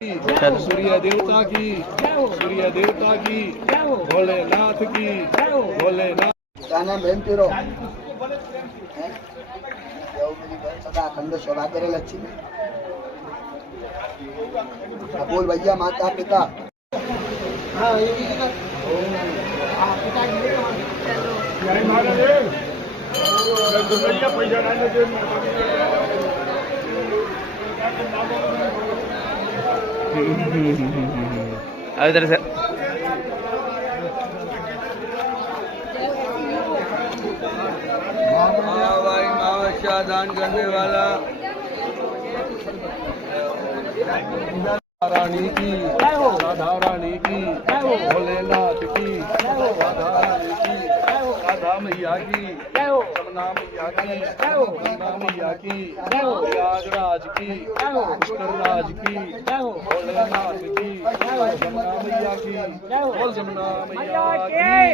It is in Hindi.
सूर्य देवता की, सूर्य देवता की, भोलेनाथ की, भोलेनाथ। क्या नाम बहन तेरो? सदा अखंड सेवा करेला छी। बोल भैया माता पिता। अब इधर से भाई मावश्या दान करने वाला रानी की, राधा रानी की, भोलेनाथ की, राधा रानी की, राधा मैया की, यमुना मैया की, गंगा मैया की, प्रयागराज की, उत्तरराज की, भोलेनाथ की, यमुना मैया की, बोल यमुना मैया की।